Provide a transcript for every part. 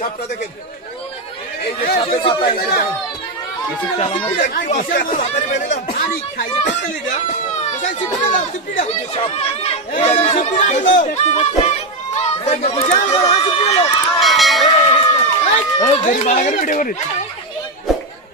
সাপটা দেখেন, এই যে সাপের মাথা,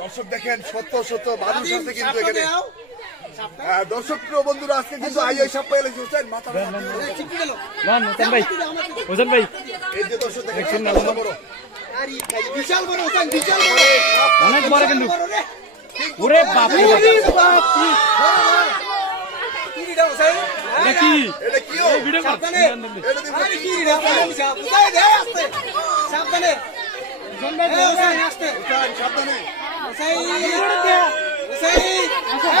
দর্শক দেখেন শত শত মানুষ আছে কিন্তু এখানে। দর্শক প্রিয় বন্ধুরা, আজকে কিন্তু আইআই সাপ পাইলে মাথা ভাই, এই যে দর্শক দেখেন বড়, বিশাল বড়, বিশাল বড়, অনেক বড় কিন্তু। ওরে বাপ রে বাপ, এটা কি? এটা কি? এই ভিডিও সাবধানে, এটা দেখি কি রে? সাপ কোথায় রে? আস্তে সাবধানে, জন্মাই দে, আস্তে সাবধানে, ওসাই ওসাই,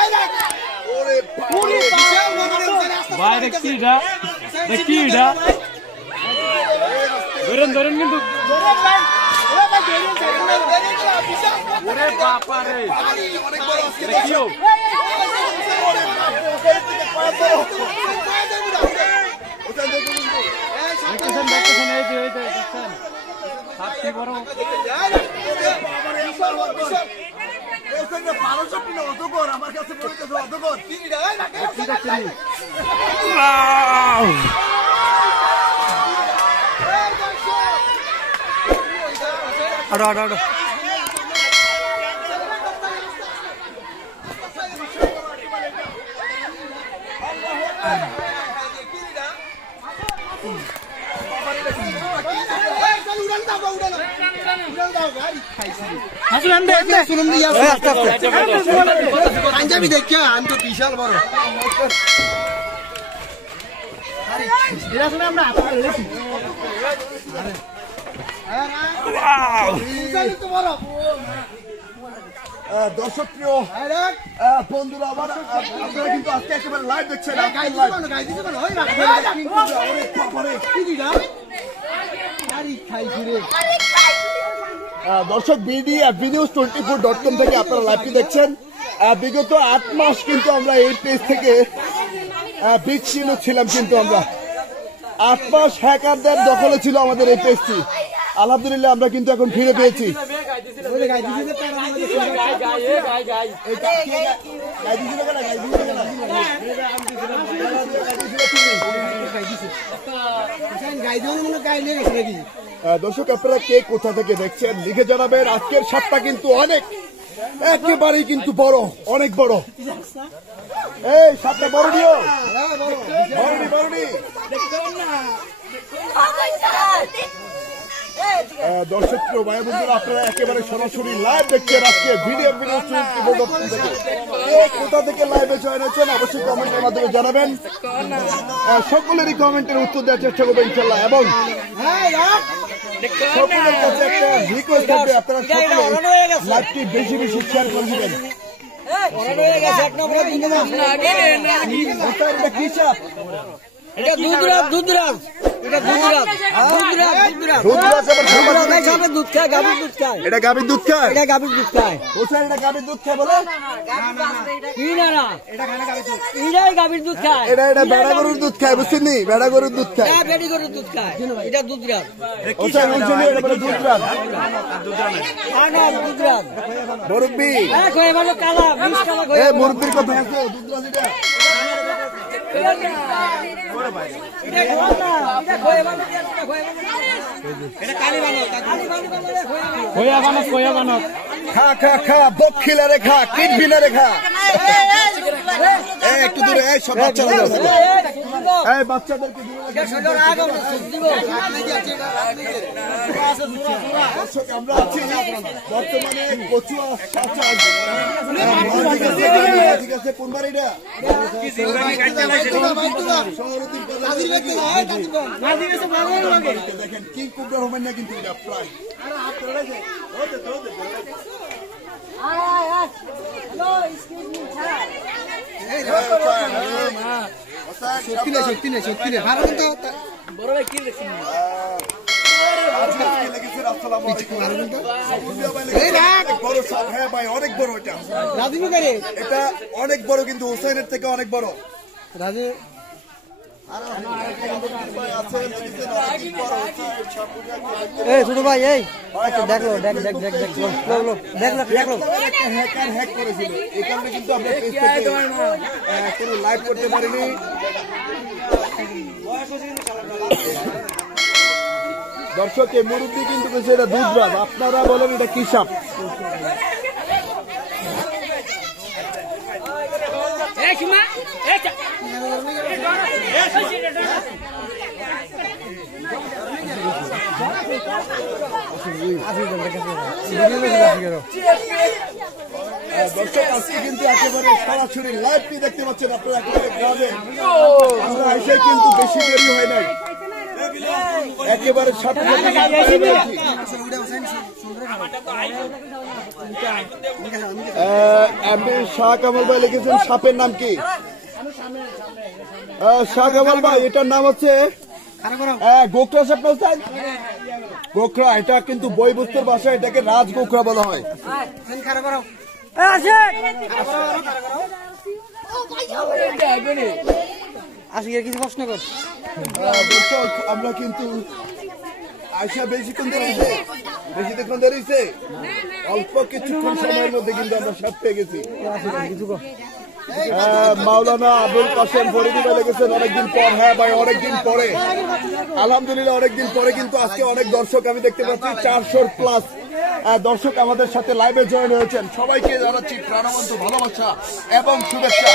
এই দেখ, ওরে বাপ রে, বিশাল বড় আস্তে ভাই, দেখি এটা, দেখি এটা, ধরেন ধরেন কিন্তু, ধরেন ভাই, ওরে ভাই ধরেন, বিশাল, ওরে বাপ রে, অনেক বড় আজকে দেখিও। আমার কাছে পাঞ্জাবি দেখিয়া আমি তো বিশাল বড়, দর্শক প্রিয় বন্ধুরা, আমার আপনারা কিন্তু আজকে একেবারে লাইভ দেখছেন। দর্শক BDFBnews24.com থেকে আপনারা লাইভটি দেখছেন। বিগত 8 মাস কিন্তু আমরা এই পেজ থেকে বিচ্ছিন্ন ছিলাম, কিন্তু আমরা 8 মাস হ্যাকারদের দখলে ছিল আমাদের এই পেজটি। আলহামদুলিল্লাহ আমরা কিন্তু এখন ফিরে পেয়েছি। দর্শক আপনারা কে কোথা থেকে দেখছেন লিখে জানাবেন। আজকের সাপটা কিন্তু অনেক, একেবারেই কিন্তু বড়, অনেক বড়। এই সাপটা বড় দিও, বড়ি বড়ি। দর্শক ভাই বন্ধুরা, আপনারা একেবারে সরাসরি লাইভ দেখছেন আজকে BDFBnews24.com থেকে। কোথা থেকে লাইভে জয়েন হচ্ছেন অবশ্যই কমেন্টের মাধ্যমে জানাবেন। সকলেরই কমেন্টের উত্তর দেওয়ার চেষ্টা করবেন ইনশাল্লাহ। এবং সকলের কাছে একটা রিকোয়েস্ট থাকবে, আপনারা সকলে লাইভটি বেশি বেশি শেয়ার করে দিবেন। দুধরাজ এটা দুধ খায়, গাভীর দুধ খায়। এটা গাভীর দুধ খায়, এটা গাভীর দুধ খায়। হোসেন এটা গাভীর দুধ খায় বলে কি না, এটাই গাভীর দুধ খায়। এটা বেড়া গরুর দুধ খায়, বুঝছেন নি? বেড়া গরুর দুধ খায়, বেড়ি গরুর দুধ খায়। এটা দুধরাজ। হোসেন বলছেন এটা বলে দুধরাজ, দুধরাজ মুরব্বি। কালা মুরব্বির কথা আছে, দুধরাজ খা খা খা, বক্ষিলা রেখা, কিডবিলা রেখা। একটু দূরে, সব বাচ্চাদের বাচ্চাদেরকে আমরা আছি বর্তমানে কচুয়া ঠিক আছে কোনবাড়িটা দেখেন কি কুবরা হবেন না কিন্তু এটা প্রায় সত্যি না ভালো কিন্তু বড় ভাই কি লেখছেন অনেক বড় এটা অনেক বড় কিন্তু হুসাইনের থেকে অনেক বড়। রাজু এই ছোট ভাই এই দেখলো দেখলো হ্যাক করেছিল এই কারণে কিন্তু আমরা কোনো লাইভ করতে পারিনি। দর্শক এই মুরব্বী কিন্তু এটা দুধরাজ, আপনারা বলেন এটা কি সাপ? দর্শক আজকে কিন্তু একেবারে সরাসরি লাইভটি দেখতে পাচ্ছেন আপনারা একেবারে গ্রামে। আমরা এসে কিন্তু বেশি দেরি হয় নাই, একেবারে সাথে শাহ কামাল ভাই লিখেছেন সাপের নাম কি? শাহ কামাল ভাই এটার নাম হচ্ছে গোখরা সাপ বলছেন। গোখরা এটা কিন্তু বইবস্তুর ভাষায় এটাকে রাজ গোখরা বলা হয়। কিছু প্রশ্ন কর। দর্শক আমরা কিন্তু আয়সা বেশিক্ষণ ধরেছে অল্প কিছুক্ষণ সময়ের মধ্যে কিন্তু আমরা সাপ পেয়ে গেছি। মাওলানা আবুল কাসেম ফরিদি ভাই লেগেছেন অনেকদিন পর। হ্যাঁ ভাই অনেকদিন পরে, আলহামদুলিল্লাহ অনেকদিন পরে কিন্তু আজকে অনেক দর্শক আমি দেখতে পাচ্ছি 400+ দর্শক আমাদের সাথে লাইভে জয়েন হয়েছেন। সবাইকে জানাচ্ছি প্রাণবন্ত ভালোবাসা এবং শুভেচ্ছা।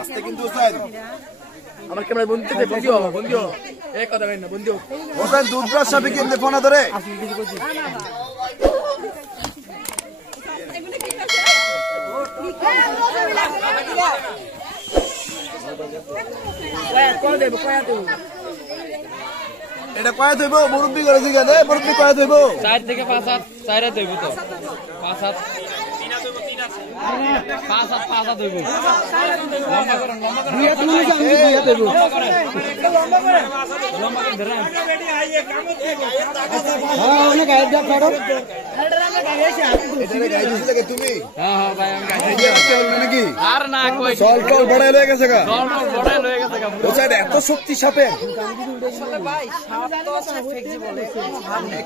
আজকে কিন্তু আমার ক্যামেরা বন্ধু এই কথা না বন্ধু ওখানে দুধরাজ সাপে কেমনে ফোনা ধরে এটা কয়া ধইব মুরব্বি করে দিগা দে মুরব্বি কয়া ধইব 4 থেকে 5 হাত 4 হাত ধইব তো 5 হাত 5 হাত ধইব লম্বা করেন দুই হাত নিয়ে যান দুই হাত ধইব লম্বা করে ধরেন হ্যাঁ অনেক গায়ে দাও ফটো এটা গায়ে দিছ লাগে তুমি হ্যাঁ ভাই আমি গায়ে দিছি নাকি আর না কই সল বড় হয়ে গেছে গা সল বড় হয়ে গেছে গা ওটা এত শক্তি সাপে আসলে ভাই সাপ তো আছে ফেকজি বলে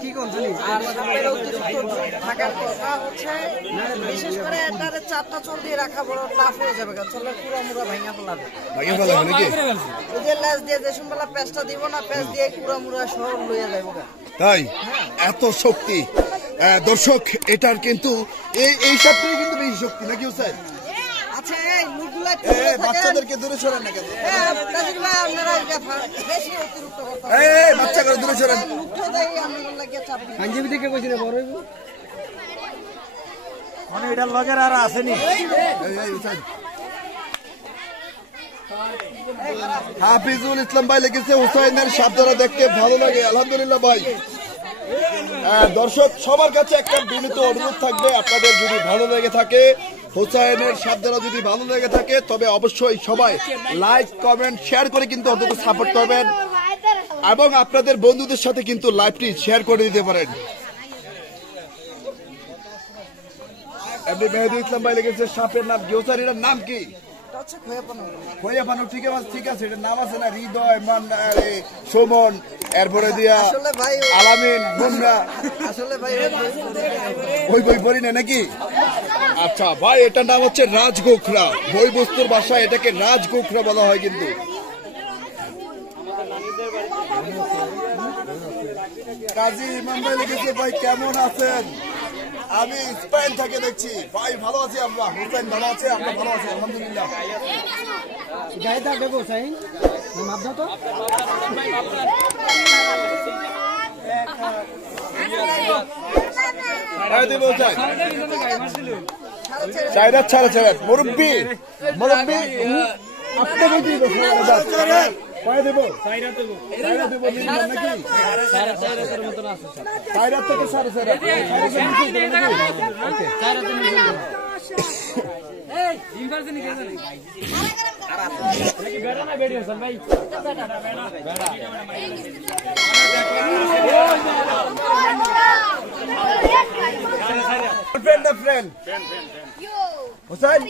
কি কোন জানি আর সাপের অতিরিক্ত থাকার কথা হচ্ছে বিশেষ করে এটারে 4টা চোর দিয়ে রাখা বড় টাফ হয়ে যাবে চলে পুরো মুড়া ভাঙা ফেলাবে নাকি ওই যে লাশ দিয়ে যে সম্বলা পেস্টটা দিব না পেস্ট দিয়ে পুরো মুড়া শহর লইয়া যাবে তাই এত শক্তি দর্শক এটার কিন্তু এই সাপটাই কিন্তু বেশি শক্তি নাকি স্যার আচ্ছা এই মুখগুলা বাচ্চাদেরকে দূরে সরান না কেন তাজির ভাই আপনারা বেশি অতিরিক্ত কথা এই বাচ্চাকে দূরে সরান মুখটা দেই আমরা লাগিয়ে চাপ দিই আঞ্জবি থেকে কইছিনা বড় হইব মানে এটা লগের আর আসেনি হাফিজুল ইসলাম ভাই লিখেছে হুসাইনের শব্দটা দেখতে ভালো লাগে আলহামদুলিল্লাহ ভাই। দর্শক সবার কাছে একটা বিনীত অনুরোধ থাকবে, আপনাদের যদি ভালো লেগে থাকে হুসাইনের শব্দটা যদি ভালো লেগে থাকে তবে অবশ্যই সবাই লাইক কমেন্ট শেয়ার করে কিন্তু অন্তত সাপোর্ট করবেন এবং আপনাদের বন্ধুদের সাথে কিন্তু লাইভটি শেয়ার করে দিতে পারেন। এমনি মেহেদুল ইসলাম ভাই লিখেছে সাপের নাম কি? হুসাইনের নাম কি? ঠিক আছে এটার নাম আছে না হৃদয় মান সুমন এরপরে দিয়া আলামিন মুন্না আসলে ভাই ওই বই পড়ি না নাকি? আচ্ছা ভাই এটার নাম হচ্ছে রাজগোখরা, বই বস্তুর ভাষায় এটাকে রাজগোখরা বলা হয়। কিন্তু কাজী ইমাম ভাই লিখেছে ভাই কেমন আছেন? আমি স্পেন থেকে দেখছি ভাই ভালো আছি আমরা, হুসাইন ভালো আছে, আমরা ভালো আছি আলহামদুলিল্লাহ। গায়ে দাও দেবো সাইন মাপ দাও তো মুরব্বী কয়ে দেবো নাকি 4.5 মতন আছে 4 থেকে 4.5 ফ্রেন্ড হুসাইন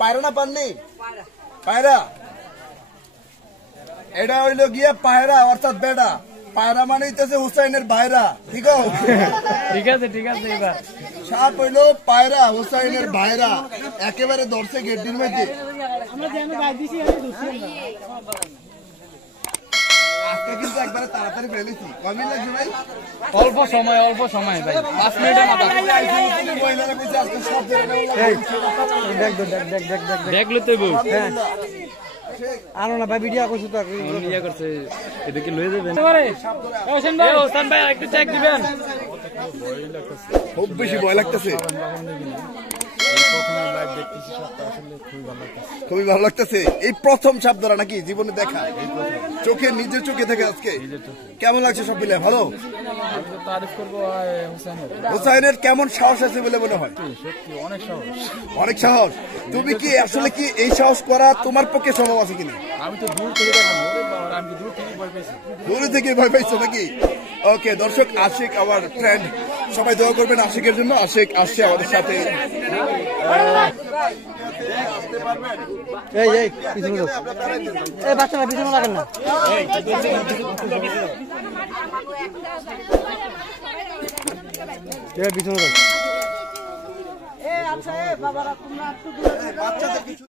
পায়রা না পাননি পায়রা এটা হইলো গিয়ে পায়রা অর্থাৎ বেড়া পায়রা মানে হইতেছে হুসাইনের ভাইরা ঠিক আছে এবার সাপ হইলো পায়রা হুসাইনের ভাইরা একেবারে ধরছে গেটের মধ্যে আজকে কিন্তু একবারে তাড়াতাড়ি ফেলেছি কমিন লাগছে ভাই অল্প সময় ভাই 5 মিনিটের মাথা মহিলারা কইছে আজকে সব দেখলো তো বউ আনো না ভাই ভিডিও করছো তো ইয়া করছে এদিকে লয়ে যাবেন ওসান ভাই একটু চেক দিবেন খুব বেশি ভয় লাগতেছে খুবই ভালো লাগতেছে এই প্রথম সাপ ধরা নাকি জীবনে দেখা চোখে নিজের চোখে থেকে আজকে কেমন লাগছে সব মিলে ভালো হুসাইনের কেমন সাহস আছে বলে মনে হয় অনেক সাহস তুমি কি আসলে কি এই সাহস করা তোমার পক্ষে সম্ভব আছে কিনা আমি তো দূর থেকে দূরে থেকে ভয় পাইছো নাকি ওকে দর্শক আশিক আমার ফ্রেন্ড সবাই দোয়া করবেন আশিকের জন্য আশিক আসছে আমাদের সাথে এই পিছনে যাও এই বাচ্চারা পিছনে লাগেন না পিছনে যাও আচ্ছা বাবারা তোমরা একটু দূরে